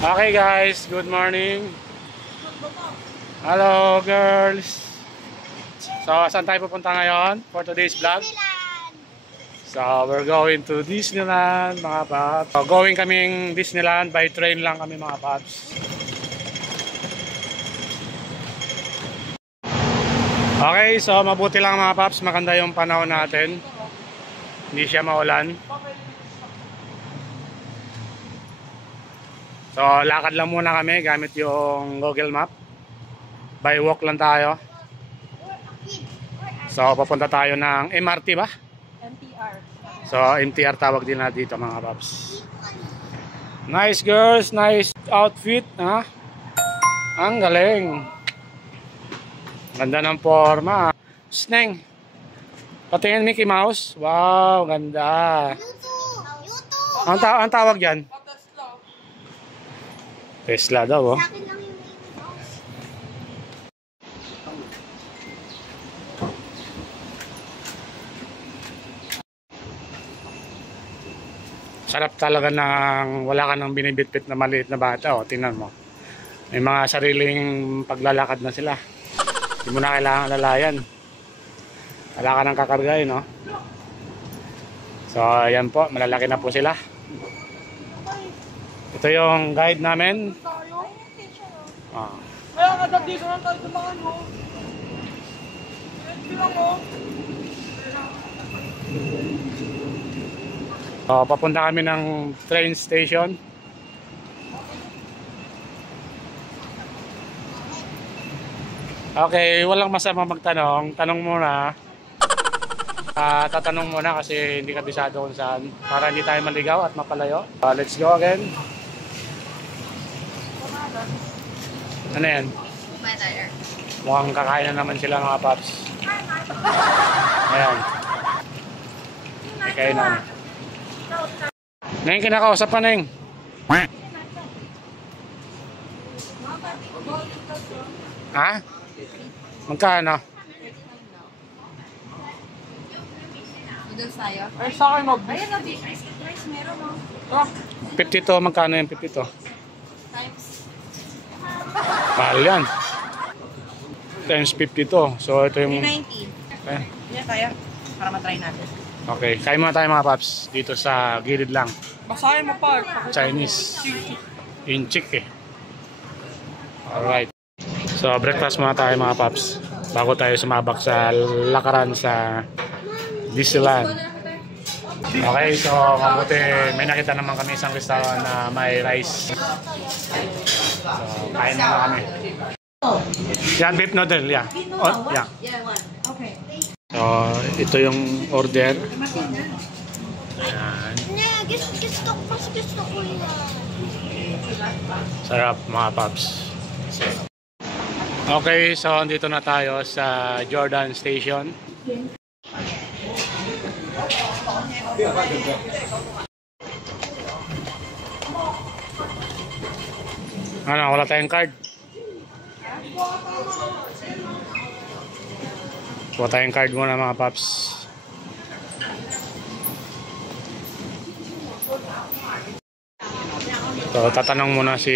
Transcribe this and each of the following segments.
Okay guys, good morning. Hello girls. So saan tayo pupunta ngayon for today's vlog? Disneyland. So we're going to Disneyland mga paps. So going kaming Disneyland by train lang kami mga paps. Okay, so mabuti lang mga paps, maganda yung panahon natin. Hindi siya maulan. So lakad lang muna kami gamit yung Google Map. By walk lang tayo. So papunta tayo ng MRT ba? MTR. So MTR tawag din na dito mga paps. Nice girls, nice outfit, ha? Ang galing. Ganda ng forma. Sneng. Patingin Mickey Mouse. Wow, ganda. YouTube. Ang tawag diyan? Tesla daw, oh. Sa akin lang yung mouse. Sarap talaga ng wala ka nang binibitbit na maliit na bata, oh. Tingnan mo. May mga sariling paglalakad na sila. Hindi mo na kailangan lalayan. Wala ka nang kakargay, no? So, ayan po. Malalaki na po sila. Ito yung guide namin. Ah. Kaya nga dito lang tayo dumaan mo. Bilang mo. So, papunta kami ng train station. Okay, walang masama magtanong. Tanong muna. Tatanong muna kasi hindi kabisado kung saan. Para hindi tayo maligaw at mapalayo. Let's go again. Ano yan? Mukhang kakain na naman sila mga paps. Ayan. May kainan. Ngayon kinakausap pa na yung. Ha? Magkano? Noodles tayo. Ay, sa akin mag... Ayun na, rice meron mo. 52, magkano yung 52? Times. Mahal yan. Times 52. So ito yung... 390. Eh, Yan tayo. Para matry natin. okay, kain muna tayo mga paps. Dito sa gilid lang. Basahin mo pa. Chinese. Inchik eh. Alright. So breakfast muna tayo mga paps. Bago tayo sumabak sa lakaran sa Disneyland. Okay, so mabuti may nakita naman kami isang restaurant na may rice. So kain muna kami. Yan, beef noodle, yeah. Oh, yeah. Yeah, one. Okay. So ito yung order. Ayan. Gusto ko yan. Sarap mga paps. Okay, so andito na tayo sa Jordan Station. Ano, wala tayong card. Wala tayong card muna mga paps. So tatanong muna si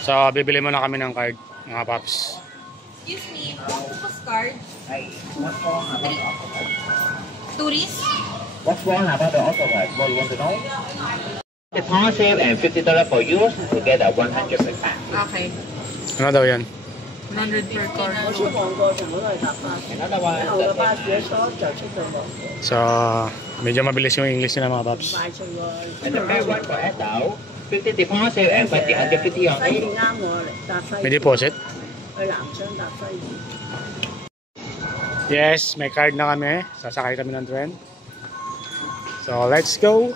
So bibili muna kami ng card mga paps. Excuse me, focus card. Tourist? What's wrong about the auto ride? What you want to know? Deposit and $50 for use to get a 100%. Okay. Ano daw yan? 100 per card. Another one. So medyo mabilis yung English nila mga paps. And the fair one for adult, 50 deposit and 150 on it. May deposit? Yes, may card na kami. Sasakay kami ng train. So let's go.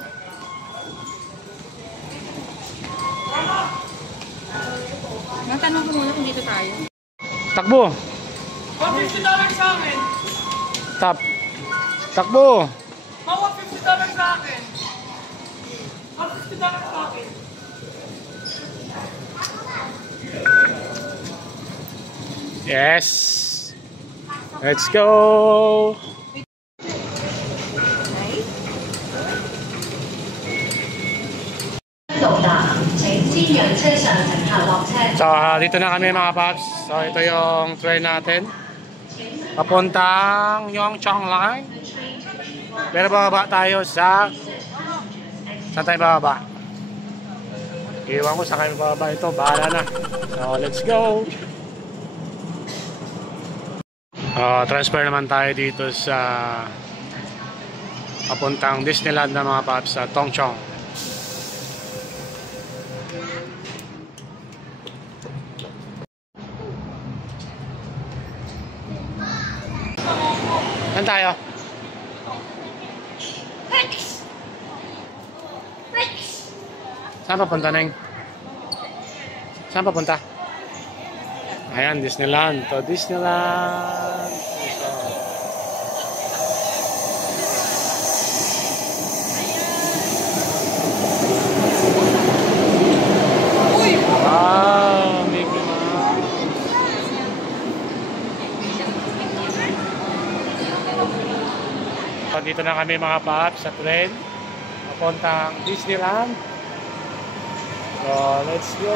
Matanong ko muna kung dito tayo. Takbo. $50 sa akin. Takbo. Mawa $50 sa akin. $50 sa akin. Yes. Let's go! So, dito na kami mga paps. So, ito yung train natin. Papuntang Yongchong Line. Pero bababa tayo sa... Saan tayo bababa? Iwan ko sa kayo bababa ito. Bahala na. So, let's go! Transfer naman tayo dito sa... Papuntang Disneyland na mga paps sa Tongchong. Saan tayo? Saan papunta, Neng? Saan papunta? Ayan, Disneyland. To Disneyland. Wow, Mickey Mouse. So, dito na kami mga paps sa train. Papuntang Disneyland. So, let's go!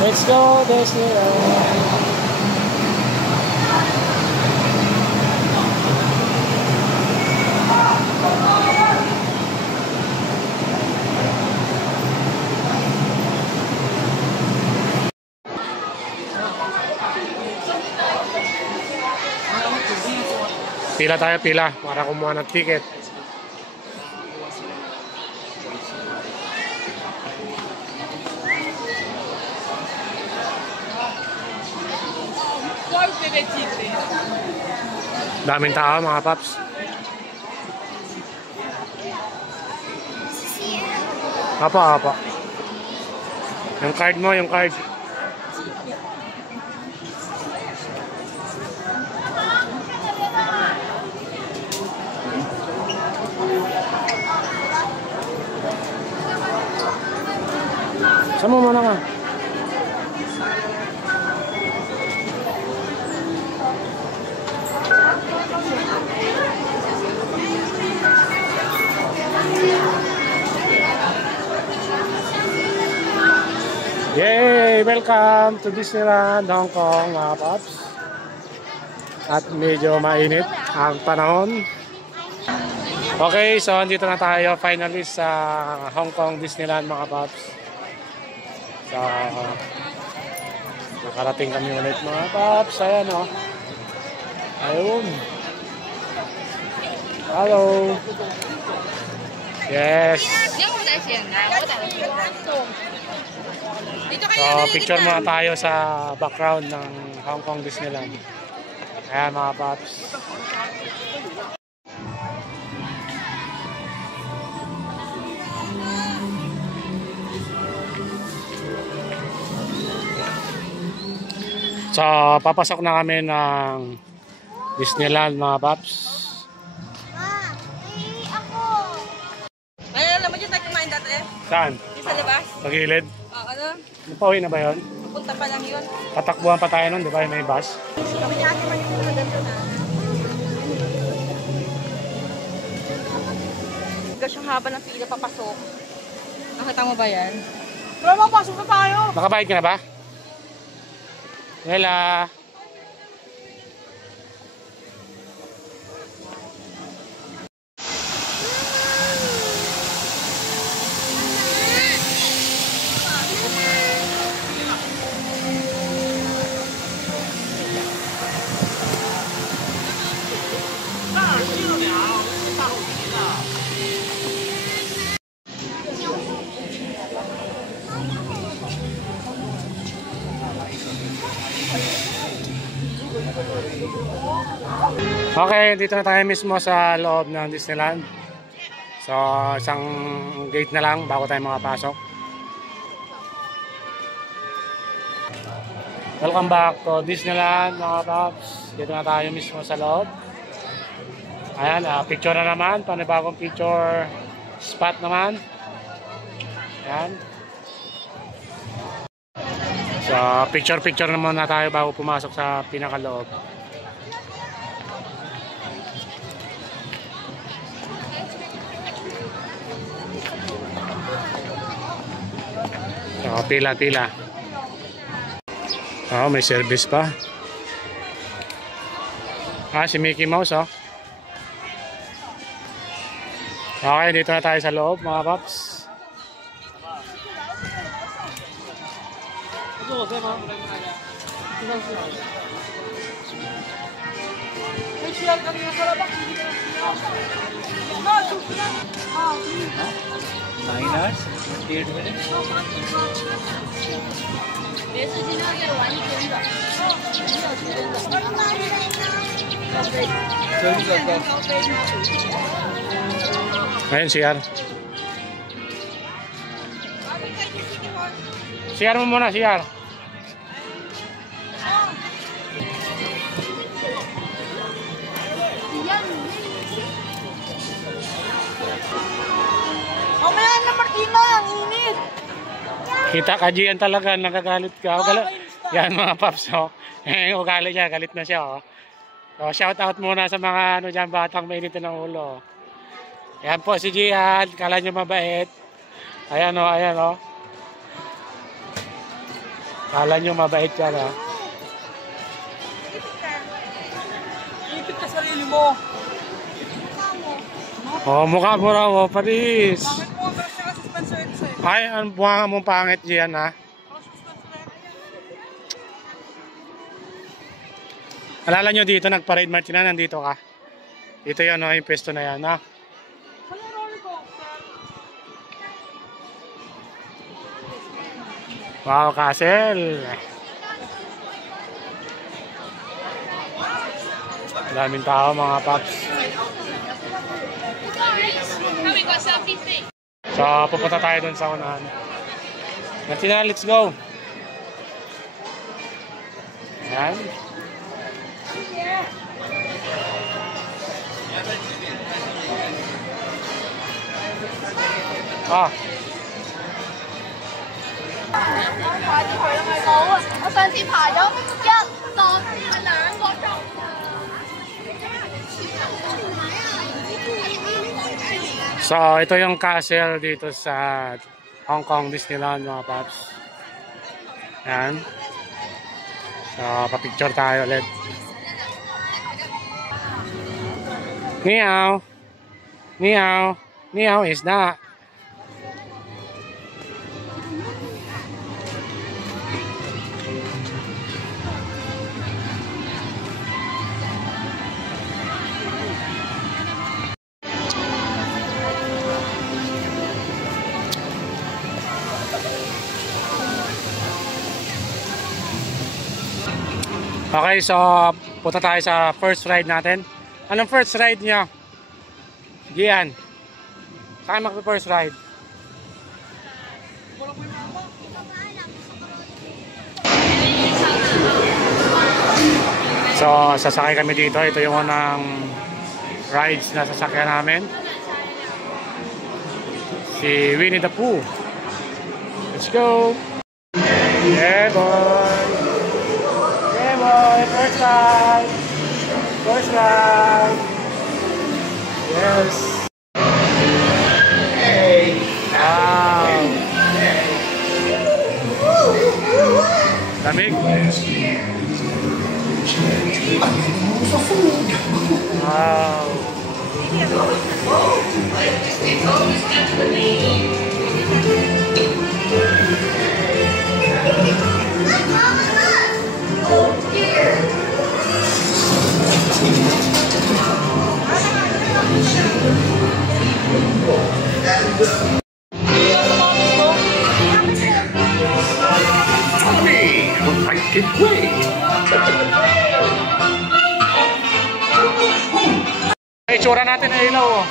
Let's go, Disneyland. Pila tayo, pila para kumuha ng ticket. Daming tao mga paps. Apa. Yung card mo, yung card. Sama mo na nga. Yay! Welcome to Disneyland, Hong Kong mga paps. At medyo mainit ang panahon. Okay, so andito na tayo finally sa Hong Kong Disneyland mga paps. So, nakarating kami ulit mga paps. Ayan o. Ayun. Hello. Yes. So, picture muna tayo sa background ng Hong Kong Disneyland. Ayan mga paps. So, papasok na kami ng Disneyland mga paps. Ay, alam mo dyan tayo kumain dati eh? Saan? Sa labas? Sa gilid? Ano? Napauwi na ba yun? Pupunta pa lang yun. Tatakbuhan pa tayo nun, di ba? May bus. Kami niya ate man yung maganda na. Gasyong haba ng pila papasok. Nakita mo ba yan? Pero mapasok na tayo. Nakabayad ka na ba? Hela. Okay, dito na tayo mismo sa loob ng Disneyland. So, isang gate na lang bago tayo makapasok. Welcome back to Disneyland mga paps. Dito na tayo mismo sa loob. Ayan, picture na naman. Panibagong picture spot naman. Ayan. So, picture na muna tayo bago pumasok sa pinakaloob. So, pila-pila. Oh, may service pa. Si Mickey Mouse, oh. Okay, dito na tayo sa loob, mga paps. Ayan, CR. CR mo muna, CR. Mamaya na, Martina, ang init. Kita ka, Gian, talaga, nagagalit ka. Yan mga paps, oh. Ugali niya, galit na siya, oh. So, shout out muna sa mga dyan, batang mainit ng ulo. Yan po si Gian, kala nyo mabait. Ayan, oh, ayan, oh. Kala nyo mabait yan, oh. Ipit ka sarili mo. Oh, mukha mo raw, oh, Paris. Bakit mo ang kasi suspense exit? Ay, ang buha mong pangit, Gian, ha. Alala nyo dito, nag-parade Martina, nandito ka. Dito yan, oh, yung pwesto na yan, ha. Wow, castle. Daming tao, mga paps. So, pupunta tayo dun sa unahan. Martina, let's go. Ayan. Ah. 我上次排咗1、2、2個鐘。 So, ito yung castle dito sa Hong Kong Disneyland, mga paps. Ayan. So, papicture tayo ulit. Meow. Meow. Meow is that. Okay, so punta tayo sa first ride natin. Anong first ride niyo? Gian. Saan mag-first ride? So, sasakay kami dito. Ito yung unang rides na sasakyan namin. Si Winnie the Pooh. Let's go! Yeah, boy! First ride! First ride! Yes! Wow! Lamig! Wow! Tommy, I can wait. itsura natin na ilaw oh.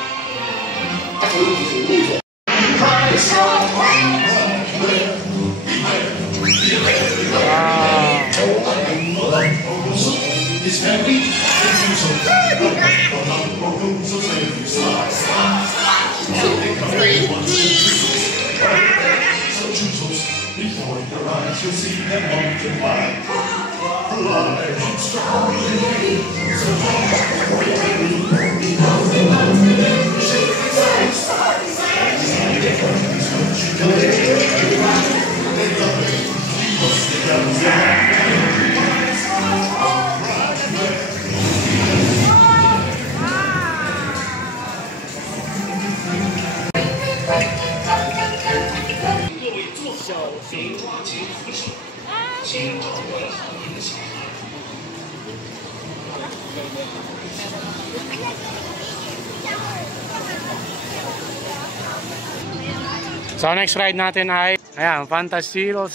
So next ride natin ay ayan, Fantasyland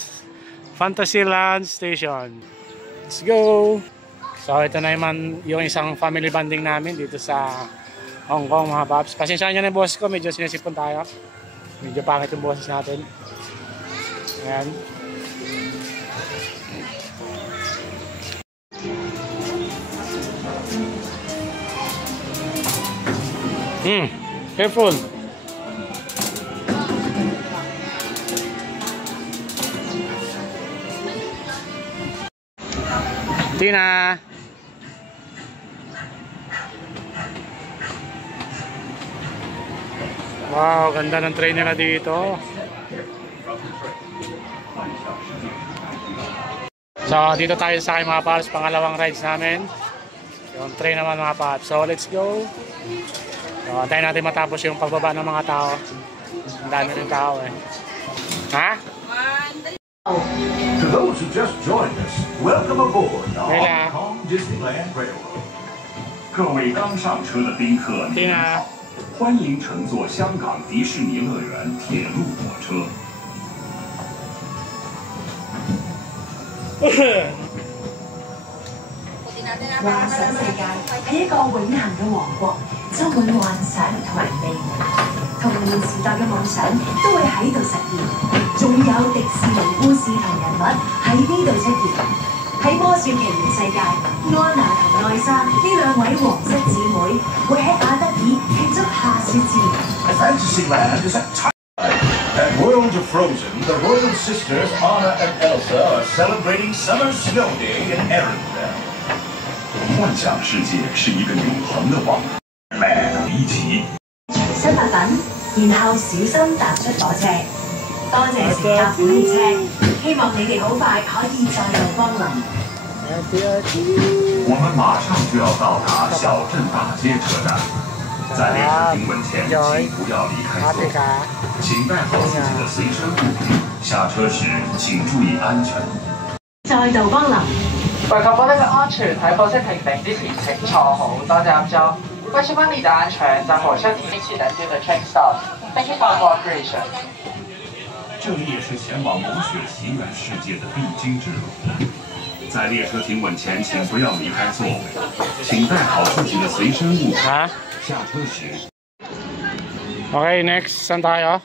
Station. Let's go! So ito na yung isang family bonding namin dito sa Hong Kong mga paps. Pasensyahan nyo na yung boses ko, medyo sinisipon tayo. Medyo pangit yung boses natin. Ayan. Careful! Tina! Wow, ganda ng train nila dito. So, dito tayo sa aking mga paps, pangalawang rides namin. Yung train naman mga paps. So, let's go. So, antayin natin matapos yung pagbaba ng mga tao. Ang dami rin tao eh. Ha? To those who just joined us, welcome aboard the Hong Kong Disneyland Railroad. 各位刚上车的宾客，您好，欢迎乘坐香港迪士尼乐园铁路火车。幻想世界係一個永恆嘅王國，充滿幻想同埋魅力。童年時代嘅夢想都會喺度實現，仲有迪士尼故事同人物喺呢度出現。喺魔雪奇緣世界，安娜同艾莎呢兩位皇室姊妹會喺亞德爾慶祝下雪節。Fantasyland is a At World of Frozen, the royal sisters Anna and Elsa are celebrating Summer Snow Day in Arendelle. 幻想世界是一个永恒的往事，来一起。新物品，然後小心踏出火車。多謝乘搭本列車，希望你哋好快可以再度光臨。我們馬上就要到達小鎮大街車站，在列車停穩前，請不要離開座位，請帶好自己的隨身物品。下車時請注意安全。再度光臨。為確保你嘅安全，喺火車停定之前請坐好，多謝合作。為確保你的安全，在火車停定期等待的 train stop。Thank you for cooperation。这里也是前往魔雪奇缘世界的必经之路。在列車停穩前，請不要離開座位，請帶好自己的隨身物品。下車時。Okay, next. Saan tayo?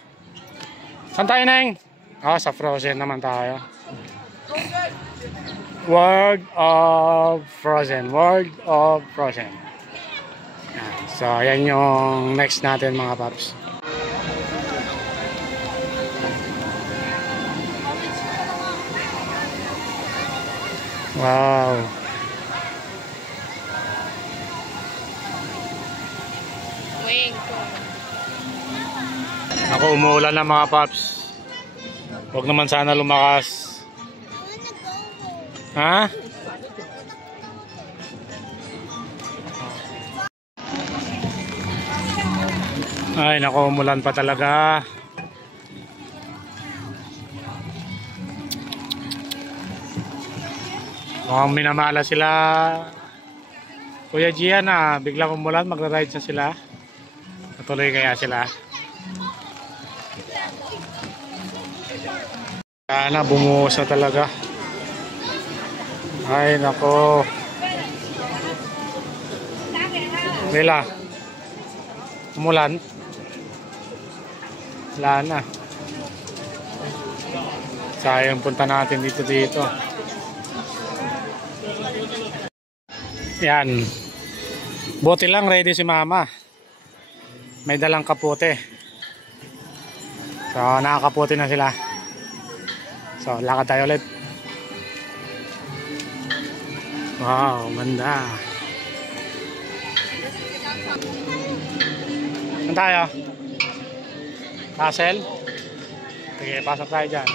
Saan tayo, Neng? Sa Frozen naman tayo. World of Frozen. World of Frozen. So, ayan yung next natin mga paps. Wow. Ako, umuulan na mga paps. Huwag naman sana lumakas. Ha? Ay, naku, umulan pa talaga. Mukhang minamala sila. Kuya Gian biglang umulan, magra-ride na sila. Natuloy kaya sila. Sana bumuhos na talaga. Ay nako. Bella, Umulan. Wala na. Sayang punta natin dito. Yan. Buti lang ready si mama. May dalang kapote. So nakakapote na sila. So lakad tayo ulit. Wow, ganda. Saan tayo? Castle? Sige, pasok tayo dyan.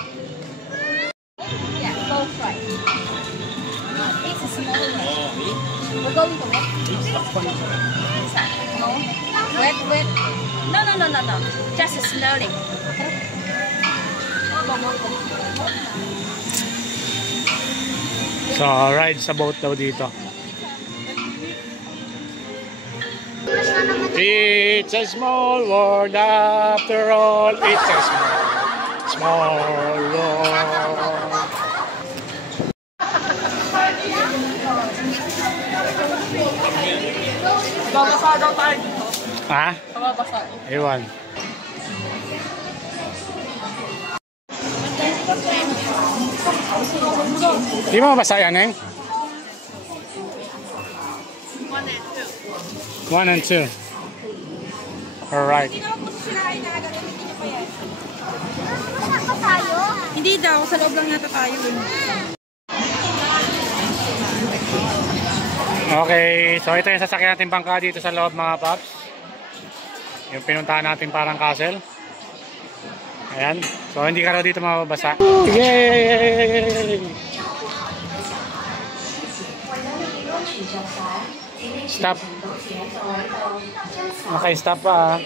Yeah, both right. It's a small one. We're going to wet. No? Wet. No. Just smelling. So, ride sa boat daw dito. It's a small world after all. It's a small world. Babasa daw tayo dito. Ha? Babasa. Ewan. Di mo mabasa yan, eh? 1 and 2. Alright. Hindi daw, sa loob lang nata tayo. Okay, so ito yung sasakyan natin bangka dito sa loob mga paps. Yung pinuntahan natin parang castle. Ayan. So hindi ka raw dito mababasa. Yay! Stop. Okay, stop pa.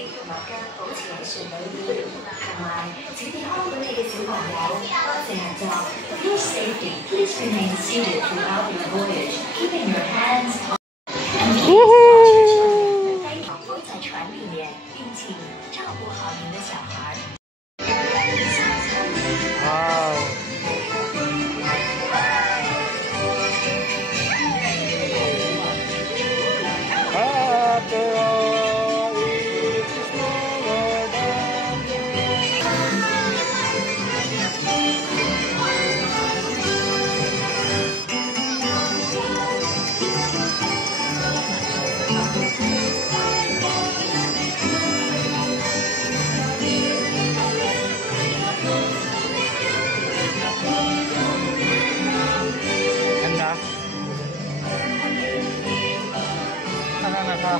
Wow. Ganda. Nakakaka.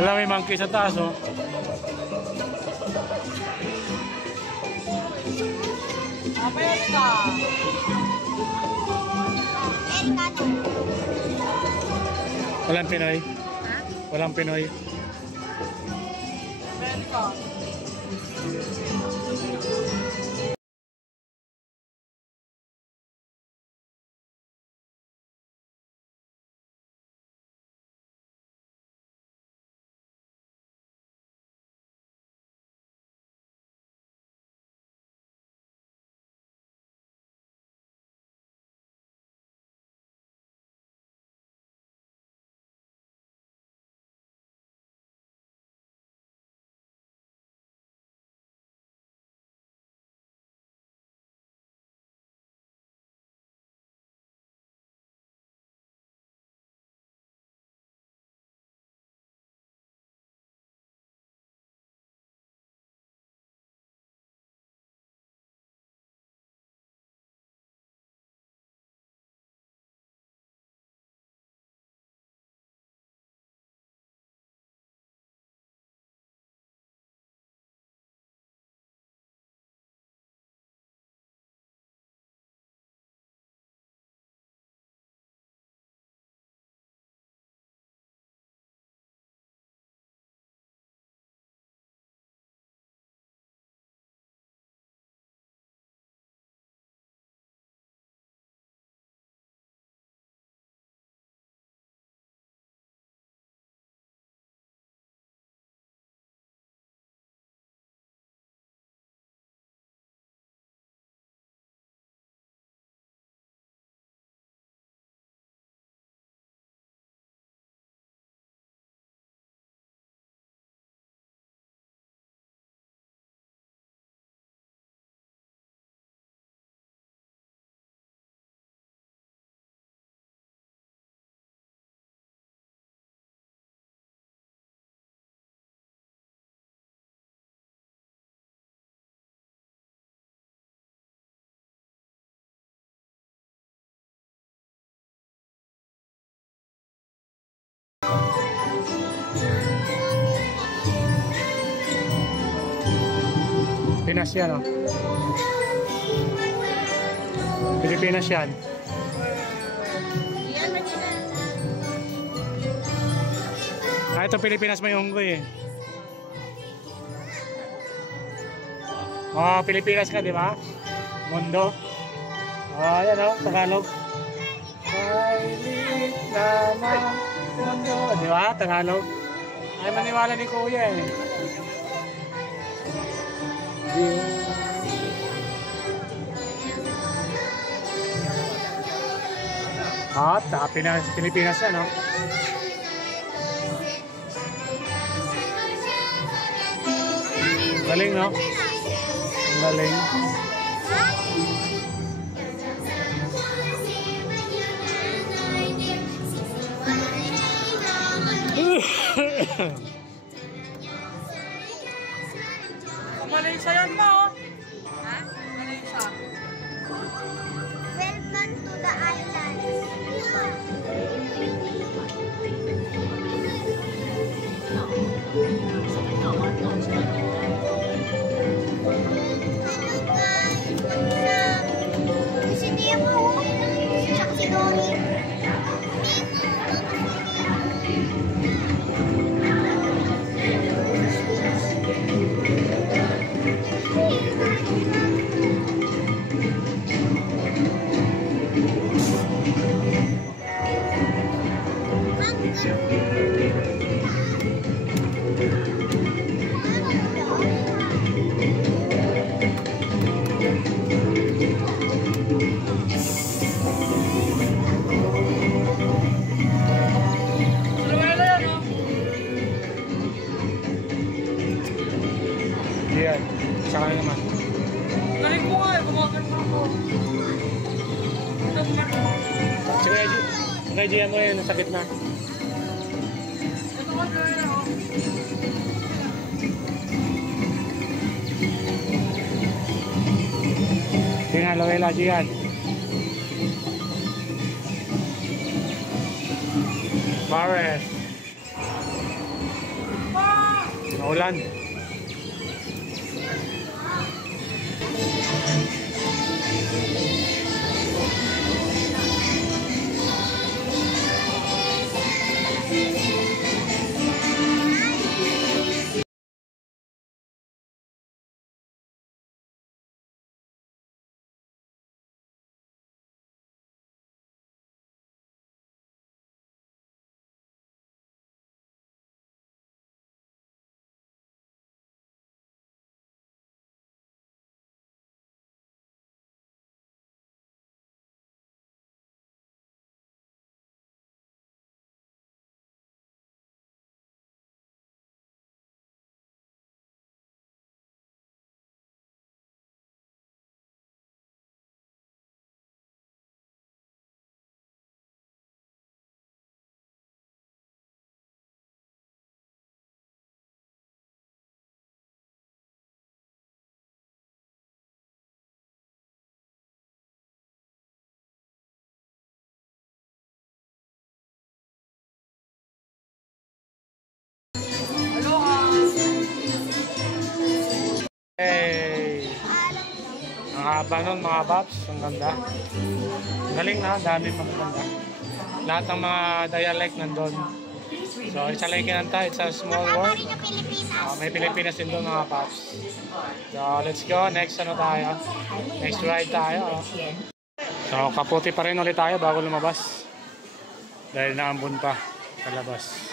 Alam, may monkey sa taas, oh. Walang Pinoy. Walang Pinoy. Pilipinas yan, oh. Pilipinas yan. Ah, ito Pilipinas may unggoy eh. Oh, Pilipinas ka, di ba? Mundo. Oh, yan oh, Tagalog. Kainit naman mundo. Di ba? Tagalog. Ay, maniwala ni Kuya eh. Ah, Pilipinas yan, no? Galing, no? Galing. Malaysia yan mo. Ha? Malaysia. Welcome to the islands. Si Diego. Tsaka si Dory. Yan. Saka naman. Galing mo nga eh. Bumakan mo ako. Sige, Gian mo yun. Nasa gitna. Ito ko gawin ako. Tingnan, Loela, Gian. Pares. Naulan. Hey! Ang haba nun mga paps, ang ganda. Galing na, dami magaganda. Lahat ng mga dialect nandun. So, isa lang kinanta, it's a small world. May Pilipinas din doon mga paps. So, let's go. Next ano tayo? Next ride tayo. So, Kaputi pa rin ulit tayo bago lumabas. Dahil naambun pa sa labas.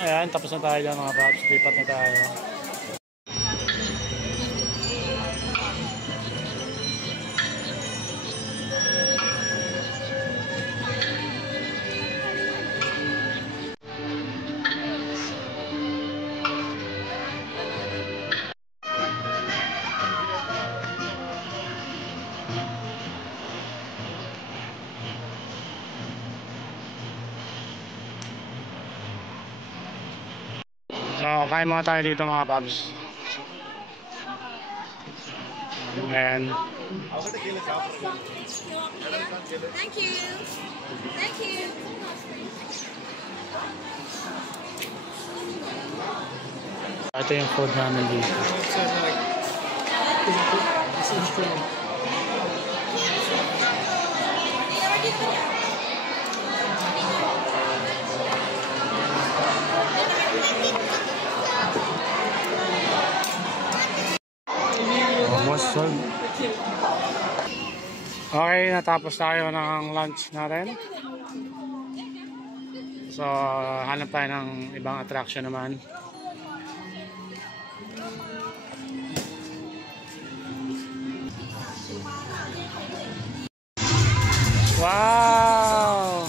Ayan, tapos na tayo dyan mga paps. Lipat na tayo. So, kain muna tayo dito mga paps. And Thank you. Thank you. Ito yung food namin dito. Okay, natapos tayo ng lunch natin. So, hanap tayo ng ibang attraction naman. Wow!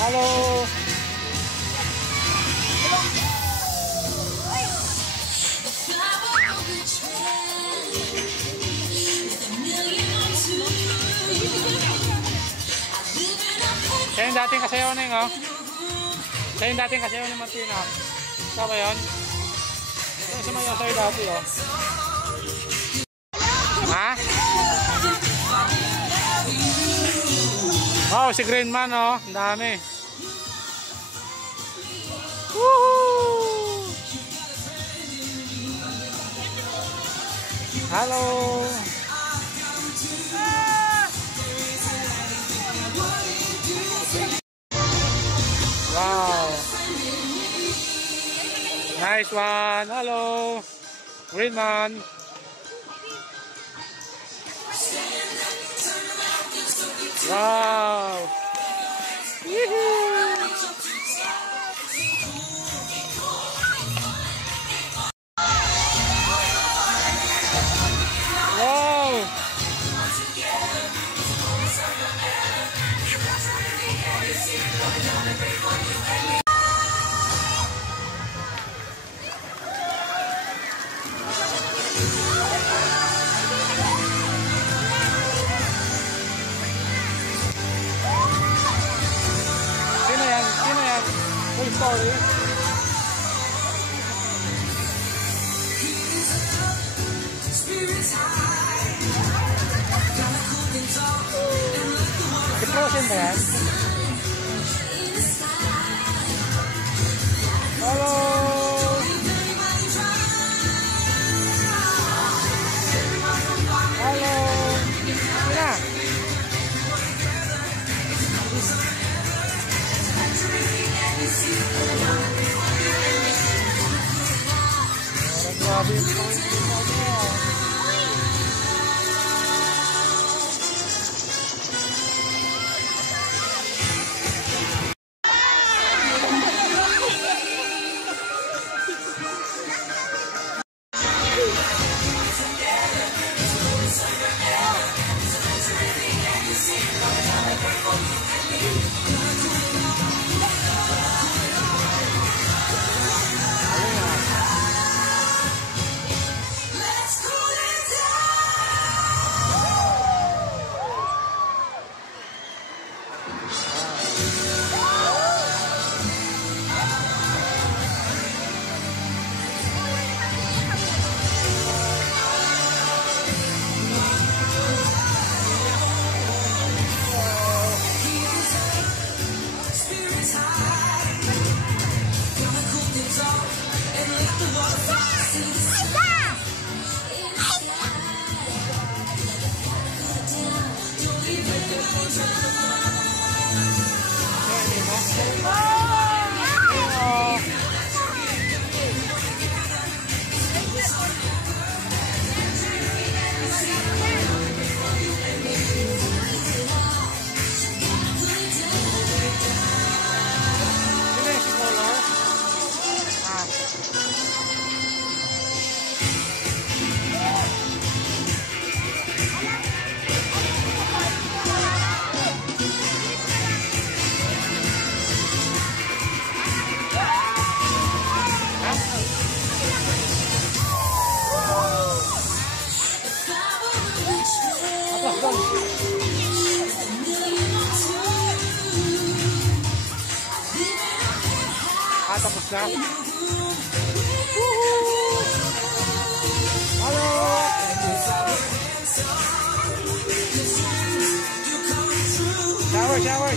Hello. Siya yung dating kasayaw na yun, oh. Siya yung dating kasayaw ni Martina. Siya ba yun? Siya yung sumayaw sa'yo dati, oh. Ha? Oh, si Green Man, oh. Ang dami. Woohoo! Hello! Wow! Nice one! Hello! Green Man! Wow! Wow! Sino yan? Sino yan? Full story. Depression ba yan? Hello! Hello! Sina? Grabe yung point mo. na. Hello! Shower!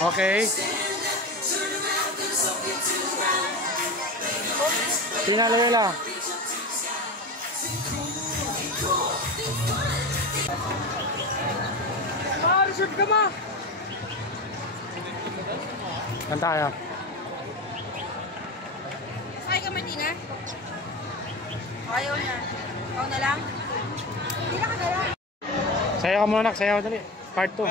Okay. Pinalayala. Shoot ka ma! Kanta kaya? Sakay ka, Martina? Ayaw na. Ikaw na lang? Hindi na ka na lang. Sayaw ka muna nak, sayaw dali. Part 2.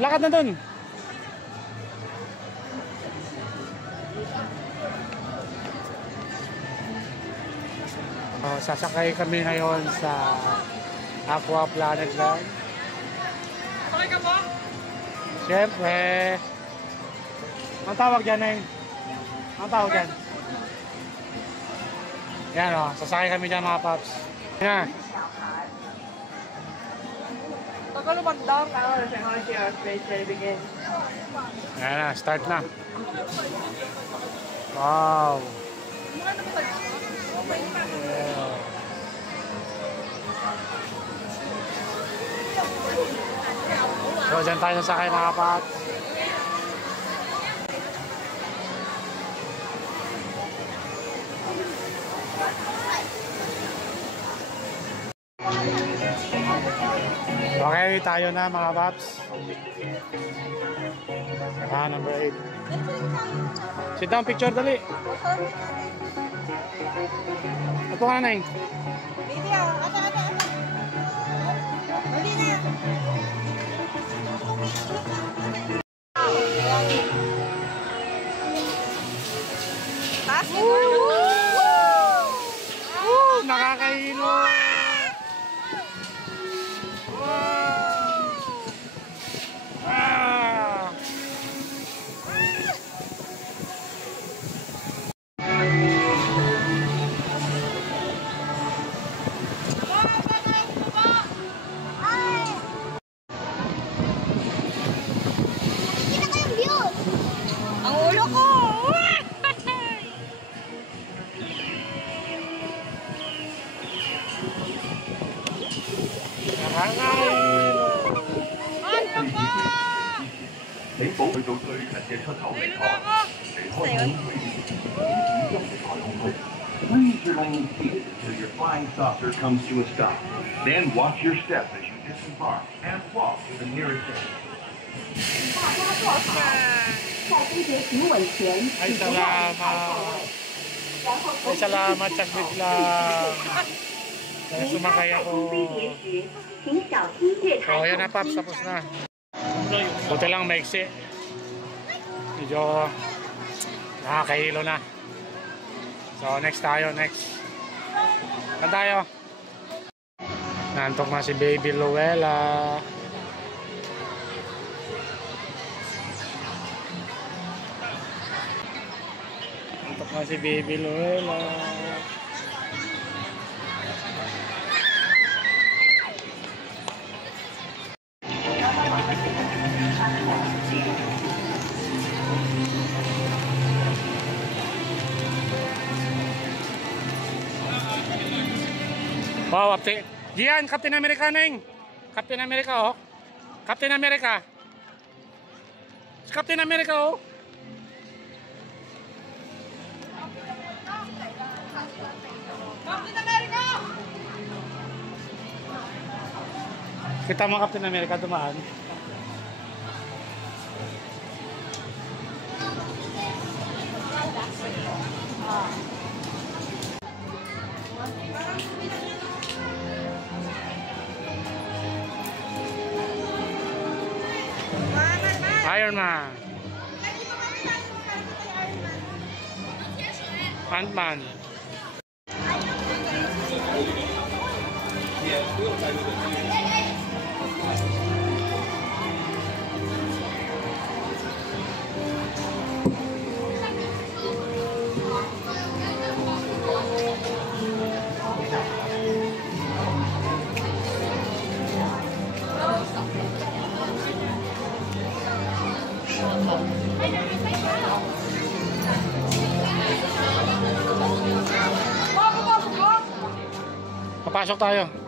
Lakad na dun. Sasakay kami ngayon sa Aqua Planet Land. Sakay ka ba? Siyempre. Ang tawag dyan eh. Ang tawag dyan. Yan o, sasakay kami dyan mga paps. Yan. Yan na, start na. Wow. Yeah. So, dyan tayo sasakay mga paps. Okay, tayo na mga paps. Number 8. Sit down, picture dali. Ito ka na eh. Baby, ate. Dali na. Nakakahilo. Ang ulo ko! Please remain seated until your flying saucer comes to a stop. Then watch your step as you disembark and walk to the nearest exit. Ay, salamat. Ay, salamat. Saglit lang. Dahil sumakay ako. So, ayan na, Paps. Tapos na. Buti lang maiksi. Medyo nakakahilo na. So, next tayo. Next. Saan tayo? Nantok na si Baby Luella. Nantok na si Baby Luella. Wow, Gian, Captain America neng. Captain America, oh. Captain America. Captain America, oh. Captain America! Kita mo Captain America dumaan. Iron Man. Ant-Man. Papasok tayo.